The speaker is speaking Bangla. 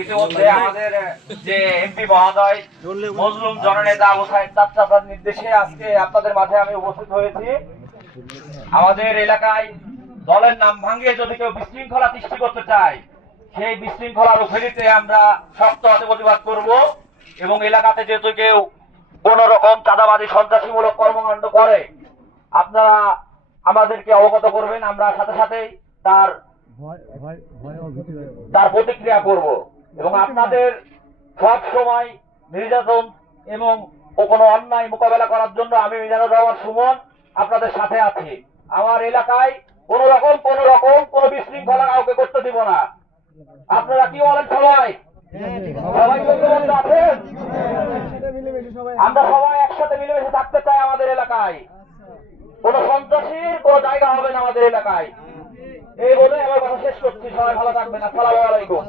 ইতিমধ্যে আমাদের যে এমপি মহোদয় মজলুম জননেতা আবু সাইদ চাচার নির্দেশে আজকে আপনাদের মাঝে আমি উপস্থিত হয়েছি। আমাদের এলাকায় দলের নাম ভাঙিয়ে যদি কেউ বিশৃঙ্খলা সৃষ্টি করতে চায়, সেই বিশৃঙ্খলা রুখে দিতে আমরা শক্ত হাতে প্রতিবাদ করব এবং এলাকাতে যেহেতু কেউ কোন রকম চাঁদাবাদী সন্ত্রাসীমূলক কর্মকাণ্ড করে আপনারা আমাদেরকে অবগত করবেন, আমরা সাথে সাথে তার প্রতিক্রিয়া করব এবং আপনাদের সব সময় নির্যাতন এবং কোনো অন্যায় মোকাবেলা করার জন্য আমি মিজানুর রহমান সুমন আপনাদের সাথে আছি। আমার এলাকায় কোন রকম কোন বিশৃঙ্খলা কাউকে করতে দিব না। আপনারা কি বলেন? সবাই আছেন? আমরা সবাই একসাথে মিলেমিশে থাকতে চাই। আমাদের এলাকায় কোন সন্ত্রাসীর কোন জায়গা হবে না আমাদের এলাকায়। এই বলে আমার কথা শেষ করছি। সবাই ভালো থাকবেন। আসসালামু আলাইকুম।